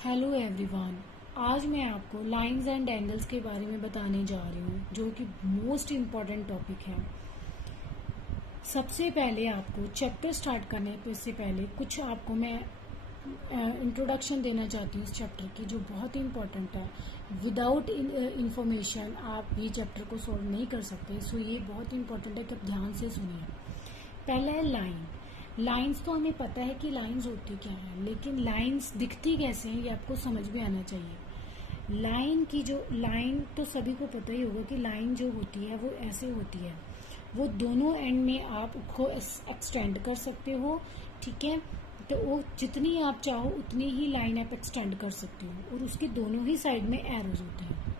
Hello everyone. आज मैं आपको लाइंस एंड एंगल्स के बारे में बताने जा रही हूँ, जो कि मोस्ट इम्पॉर्टेंट टॉपिक है। सबसे पहले आपको चैप्टर स्टार्ट करने से पहले कुछ आपको मैं इंट्रोडक्शन देना चाहती हूँ इस चैप्टर की, जो बहुत ही इम्पॉर्टेंट है। विदाउट इंफॉर्मेशन आप ये चैप्टर को सॉल्व नहीं कर सकते। सो ये बहुत इम्पॉर्टेंट है कि आप ध्यान से सुनिए। पहला है लाइन। लाइंस तो हमें पता है कि लाइंस होती क्या है, लेकिन लाइंस दिखती कैसे हैं ये आपको समझ में आना चाहिए। लाइन तो सभी को पता ही होगा कि लाइन जो होती है वो ऐसे होती है। वो दोनों एंड में आप उसको एक्सटेंड कर सकते हो, ठीक है। तो वो जितनी आप चाहो उतनी ही लाइन आप एक्सटेंड कर सकते हो, और उसके दोनों ही साइड में एरोज होते हैं।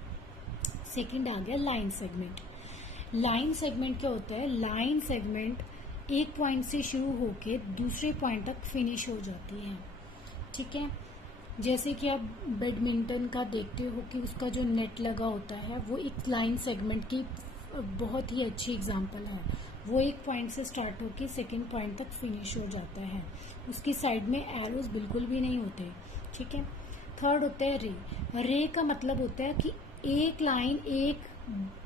सेकंड आ गया लाइन सेगमेंट। लाइन सेगमेंट क्या होता है? लाइन सेगमेंट एक पॉइंट से शुरू होके दूसरे पॉइंट तक फिनिश हो जाती है, ठीक है। जैसे कि आप बैडमिंटन का देखते हो कि उसका जो नेट लगा होता है वो एक लाइन सेगमेंट की बहुत ही अच्छी एग्जांपल है। वो एक पॉइंट से स्टार्ट होके सेकंड पॉइंट तक फिनिश हो जाता है। उसकी साइड में एरोज बिल्कुल भी नहीं होते, ठीक है। थर्ड होता है रे। रे का मतलब होता है कि एक लाइन एक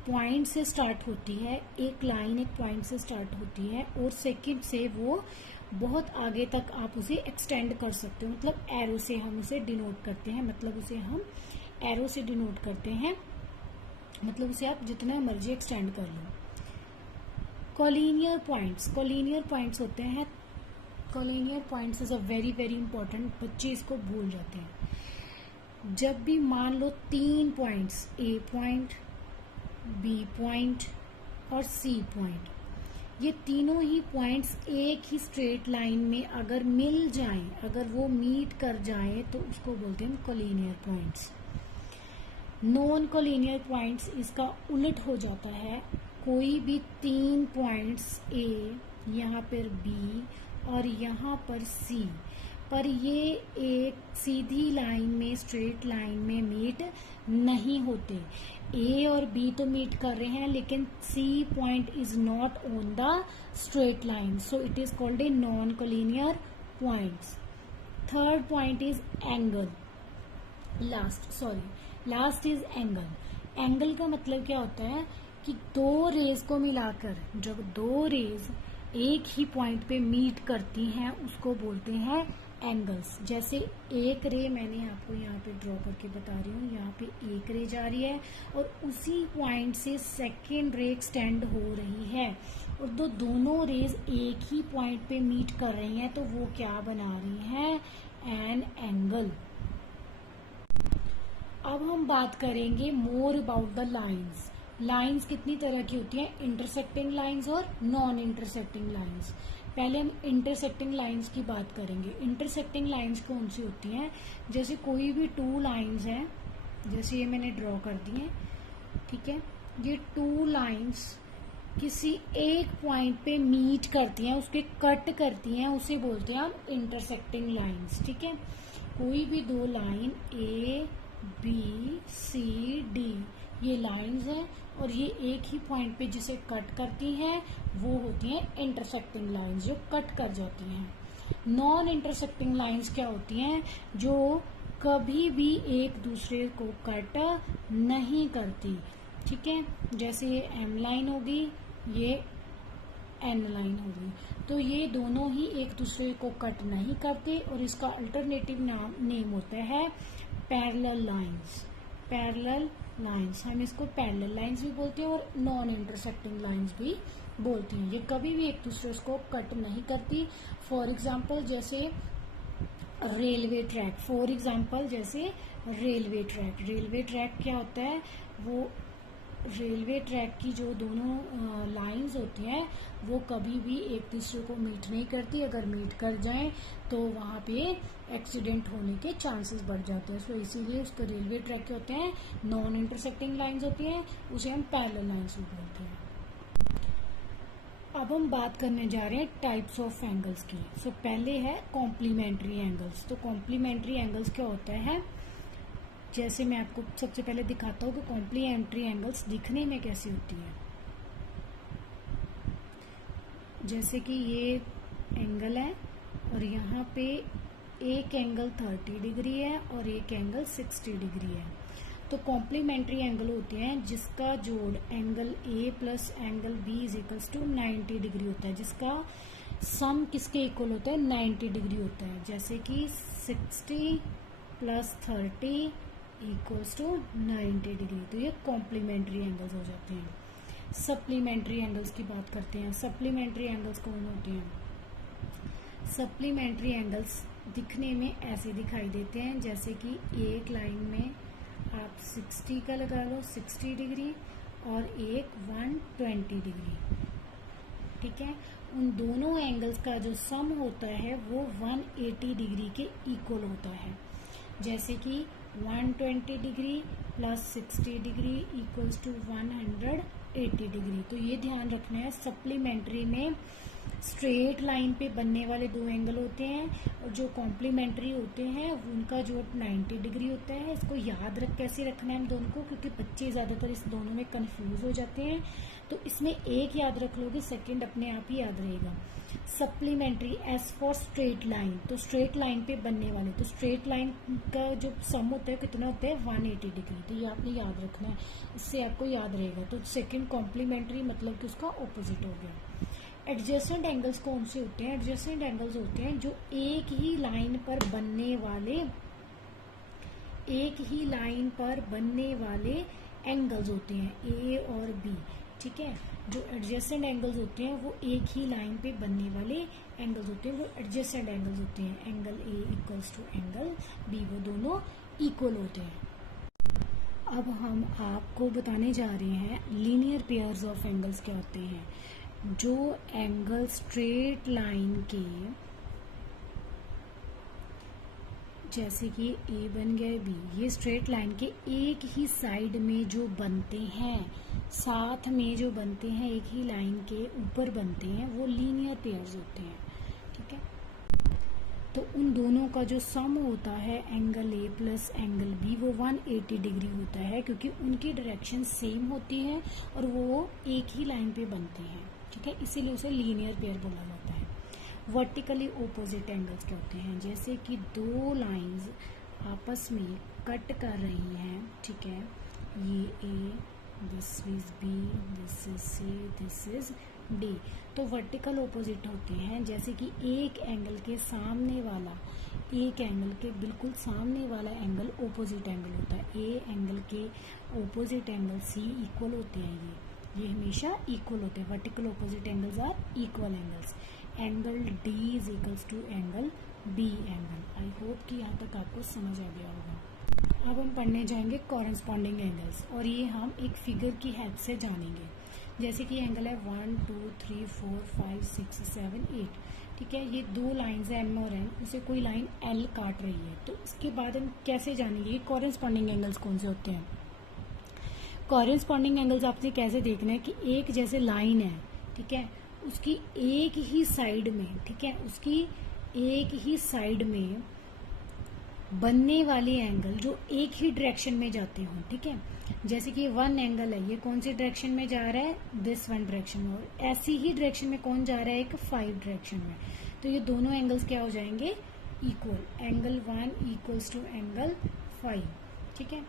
पॉइंट से स्टार्ट होती है, एक लाइन एक पॉइंट से स्टार्ट होती है, और सेकंड से वो बहुत आगे तक आप उसे एक्सटेंड कर सकते हो। मतलब एरो से हम उसे डिनोट करते हैं, मतलब उसे हम एरो से डिनोट करते हैं, मतलब उसे आप जितना मर्जी एक्सटेंड कर लो। Collinear points. कॉलिनियर पॉइंट्स होते हैं, collinear points is a very very important. बच्चे इसको भूल जाते हैं। जब भी मान लो 3 points, A point, B point और सी पॉइंट, ये तीनों ही पॉइंट्स एक ही स्ट्रेट लाइन में अगर मिल जाएं, अगर वो मीट कर जाएं, तो उसको बोलते हैं collinear points. Non collinear points इसका उलट हो जाता है। कोई भी 3 पॉइंट्स ए, यहाँ पर बी और यहाँ पर सी, पर ये एक सीधी लाइन में, स्ट्रेट लाइन में मीट नहीं होते। ए और बी तो मीट कर रहे हैं, लेकिन C point is not on the straight line, so it is called a non collinear points. Third point is angle. Last is angle. Angle का मतलब क्या होता है कि दो रेज को मिलाकर जब दो रेज एक ही पॉइंट पे मीट करती हैं, उसको बोलते हैं एंगल्स। जैसे एक रे मैंने आपको यहाँ पे ड्रॉ करके बता रही हूँ, यहाँ पे एक रे जा रही है और उसी पॉइंट से सेकेंड रे एक्सटेंड हो रही है, और दोनों रेज एक ही पॉइंट पे मीट कर रही हैं, तो वो क्या बना रही हैं? An angle. अब हम बात करेंगे more about the lines. Lines कितनी तरह की होती हैं? इंटरसेक्टिंग लाइंस और नॉन इंटरसेक्टिंग लाइंस। पहले हम इंटरसेक्टिंग लाइंस की बात करेंगे। इंटरसेक्टिंग लाइंस कौन सी होती हैं? जैसे कोई भी 2 लाइंस हैं, जैसे ये मैंने ड्रॉ कर दी है, ठीक है। ये 2 लाइंस किसी एक पॉइंट पे मीट करती हैं, उसके कट करती हैं, उसे बोलते हैं हम इंटरसेक्टिंग लाइंस, ठीक है। कोई भी 2 line A B C D, ये लाइंस हैं और ये एक ही पॉइंट पे जिसे कट करती हैं वो होती हैं इंटरसेक्टिंग लाइंस, जो कट कर जाती हैं। नॉन इंटरसेक्टिंग लाइंस क्या होती हैं? जो कभी भी एक दूसरे को कट नहीं करती, ठीक है। जैसे ये एम लाइन होगी, ये एन लाइन होगी, तो ये दोनों ही एक दूसरे को कट नहीं करते, और इसका अल्टरनेटिव नेम होता है पैरेलल लाइंस। पैरेलल लाइंस, हम इसको पैरेलल लाइंस भी बोलते हैं और नॉन इंटरसेक्टिंग लाइंस भी बोलते हैं। ये कभी भी एक दूसरे को कट नहीं करती। फॉर एग्जाम्पल जैसे रेलवे ट्रैक, रेलवे ट्रैक क्या होता है? वो रेलवे ट्रैक की जो दोनों लाइंस होती हैं वो कभी भी एक दूसरे को मीट नहीं करती। अगर मीट कर जाएं तो वहाँ पे एक्सीडेंट होने के चांसेस बढ़ जाते हैं। सो इसीलिए उसको रेलवे ट्रैक के होते हैं, नॉन इंटरसेक्टिंग लाइंस होती हैं, उसे हम पैरेलल लाइंस भी बोलते हैं। अब हम बात करने जा रहे हैं टाइप्स ऑफ एंगल्स की। सो पहले है कॉम्प्लीमेंट्री एंगल्स। तो कॉम्प्लीमेंट्री एंगल्स क्या होता है? जैसे मैं आपको सबसे पहले दिखाता हूँ कि कॉम्प्लीमेंट्री एंगल्स दिखने में कैसी होती है। जैसे कि ये एंगल है और यहाँ पे एक एंगल 30 डिग्री है और एक एंगल 60 डिग्री है। तो कॉम्प्लीमेंट्री एंगल होते हैं जिसका जोड़ angle A plus angle B is equals to 90 degree होता है, जिसका सम किसके इक्वल होता है, 90 डिग्री होता है। जैसे कि 60 प्लस 30 इक्वल्स टू 90 डिग्री। तो ये कॉम्प्लीमेंट्री एंगल्स हो जाते हैं। सप्लीमेंट्री एंगल्स की बात करते हैं। सप्लीमेंट्री एंगल्स कौन होते हैं? सप्लीमेंट्री एंगल्स दिखने में ऐसे दिखाई देते हैं, जैसे कि एक लाइन में आप 60 का लगा लो 60 डिग्री और एक 120 डिग्री, ठीक है। उन दोनों एंगल्स का जो सम होता है वो 180 डिग्री के इक्वल होता है। जैसे कि 120 degree plus 60 degree equals to 180 degree. तो ये ध्यान रखना है, सप्लीमेंट्री में स्ट्रेट लाइन पे बनने वाले दो एंगल होते हैं और जो कॉम्प्लीमेंट्री होते हैं उनका जो 90 डिग्री होता है। इसको याद कैसे रखना है हम दोनों को, क्योंकि बच्चे ज़्यादातर इस दोनों में कंफ्यूज हो जाते हैं। तो इसमें एक याद रख लोगे, सेकंड अपने आप ही याद रहेगा। Supplementary S for straight line, तो स्ट्रेट लाइन पे बनने वाले, तो स्ट्रेट लाइन का जो सम होता है कितना होता है 180 डिग्री। तो ये आपने याद रखना है, इससे आपको याद रहेगा। तो सेकंड कॉम्प्लीमेंट्री मतलब कि उसका ऑपोजिट हो गया। एडजेसेंट एंगल्स कौन से होते हैं? एडजेसेंट एंगल्स होते हैं जो एक ही लाइन पर बनने वाले एंगल्स होते हैं, ए और बी, ठीक है। जो एडजेसेंट एंगल्स होते हैं वो एक ही लाइन पे बनने वाले एंगल्स होते हैं, वो एडजेसेंट एंगल्स होते हैं। Angle A equals to angle B, वो दोनों इक्वल होते हैं। अब हम आपको बताने जा रहे हैं लीनियर पेयर्स ऑफ एंगल्स क्या होते हैं। जो एंगल स्ट्रेट लाइन के, जैसे कि ए बन गया बी, ये स्ट्रेट लाइन के एक ही साइड में जो बनते हैं, साथ में जो बनते हैं, एक ही लाइन के ऊपर बनते हैं, वो लीनियर पेयर्स होते हैं, ठीक है। तो उन दोनों का जो सम होता है angle A plus angle B, वो 180 डिग्री होता है, क्योंकि उनकी डायरेक्शन सेम होती है और वो एक ही लाइन पे बनते हैं, ठीक है। इसीलिए उसे लीनियर पेयर बोला जाता है। वर्टिकली ओपोजिट एंगल्स क्या होते हैं? जैसे कि दो लाइंस आपस में कट कर रही हैं, ठीक है, ये A, this is B, this is C, this is D. तो वर्टिकल ओपोजिट होते हैं, जैसे कि एक एंगल के सामने वाला, एक एंगल के बिल्कुल सामने वाला एंगल ओपोजिट एंगल होता है। ए एंगल के ओपोजिट एंगल सी इक्वल होते हैं, ये हमेशा इक्वल होते हैं। Vertical opposite angles are equal angles. Angle D is equals to angle B angle. I hope कि यहाँ तक आपको समझ आ गया होगा। अब हम पढ़ने जाएंगे कॉरेस्पॉन्डिंग एंगल्स, और ये हम एक फिगर की हेल्प से जानेंगे। जैसे कि एंगल है 1 2 3 4 5 6 7 8, ठीक है। ये दो लाइंस है एम और एन, उसे कोई लाइन एल काट रही है। तो इसके बाद हम कैसे जानेंगे कॉरेस्पॉन्डिंग एंगल्स कौन से होते हैं? कॉरेस्पॉन्डिंग एंगल्स आपसे कैसे देखना है कि एक जैसे लाइन है, ठीक है, उसकी एक ही साइड में, ठीक है, उसकी एक ही साइड में बनने वाले एंगल जो एक ही डायरेक्शन में जाते हों, ठीक है। जैसे कि वन एंगल है, ये कौन सी डायरेक्शन में जा रहा है? दिस वन डायरेक्शन में। और ऐसी ही डायरेक्शन में कौन जा रहा है? एक 5 डायरेक्शन में। तो ये दोनों एंगल्स क्या हो जाएंगे? Equal. Angle 1 equals to angle 5, ठीक है।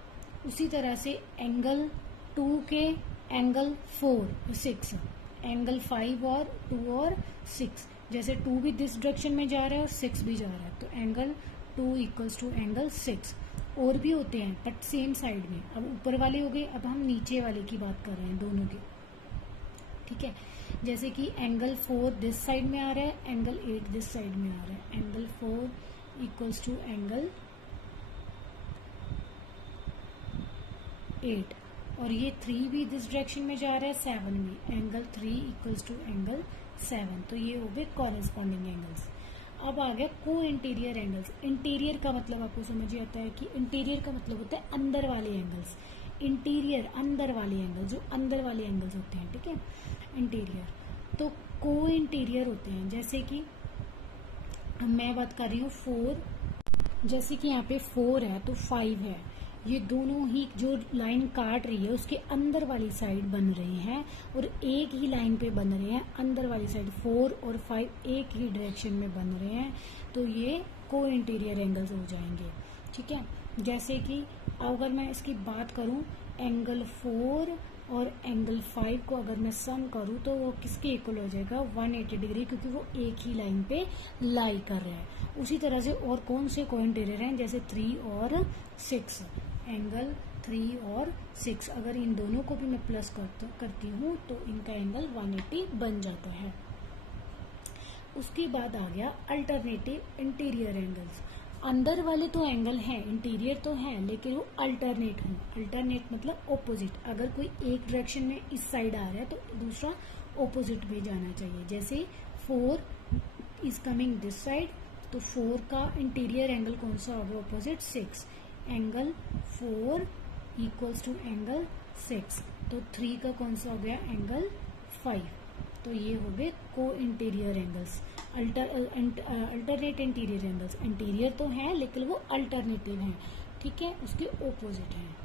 उसी तरह से एंगल 2 के एंगल 4 6, एंगल 5 और 2 और 6, जैसे 2 भी दिस डायरेक्शन में जा रहा है और 6 भी जा रहा है, तो एंगल 2 इक्वल्स टू एंगल 6। और भी होते हैं बट सेम साइड में। अब ऊपर वाले हो गए, अब हम नीचे वाले की बात कर रहे हैं दोनों के, ठीक है। जैसे कि एंगल 4 दिस साइड में आ रहा है, एंगल 8 दिस साइड में आ रहा है। एंगल 4 इक्वल्स टू एंगल 8, और ये 3 भी दिस डायरेक्शन में जा रहा है 7 में, एंगल 3 इक्वल्स टू एंगल 7। तो ये हो गए कॉरेस्पॉन्डिंग एंगल्स। अब आ गया को इंटीरियर एंगल्स। इंटीरियर का मतलब आपको समझ ही आता है कि इंटीरियर का मतलब होता है अंदर वाले एंगल्स। इंटीरियर अंदर वाले एंगल, जो अंदर वाले एंगल्स होते हैं, ठीक है, इंटीरियर। तो को इंटीरियर होते हैं, जैसे कि मैं बात कर रही हूँ 4, जैसे कि यहाँ पे 4 है तो 5 है, ये दोनों ही जो लाइन काट रही है उसके अंदर वाली साइड बन रहे हैं और एक ही लाइन पे बन रहे हैं। अंदर वाली साइड 4 और 5 एक ही डायरेक्शन में बन रहे हैं, तो ये को इंटीरियर एंगल्स हो जाएंगे। ठीक है, जैसे कि अगर मैं इसकी बात करूं, एंगल 4 और एंगल 5 को अगर मैं सम करूं तो वो किसके इक्वल हो जाएगा, 180 डिग्री, क्योंकि वो एक ही लाइन पे लाई कर रहा है। उसी तरह से और कौन से को इंटीरियर हैं, जैसे 3 और 6, एंगल 3 और 6, अगर इन दोनों को भी मैं प्लस करती हूँ तो इनका एंगल 180 बन जाता है। उसके बाद आ गया अल्टरनेटिव इंटीरियर एंगल्स। अंदर वाले तो एंगल हैं, इंटीरियर तो हैं, लेकिन वो अल्टरनेट हैं। अल्टरनेट मतलब ऑपोजिट, अगर कोई एक डायरेक्शन में इस साइड आ रहा है तो दूसरा ऑपोजिट में जाना चाहिए। जैसे 4 इज कमिंग दिस साइड, तो 4 का इंटीरियर एंगल कौन सा होगा, opposite 6, angle 4 equals to angle 6, तो 3 का कौन सा हो गया, एंगल 5। तो ये हो गए को interior angles. Alternate interior angles, interior तो है लेकिन वो अल्टरनेटिव हैं, ठीक है, उसके ओपोजिट हैं।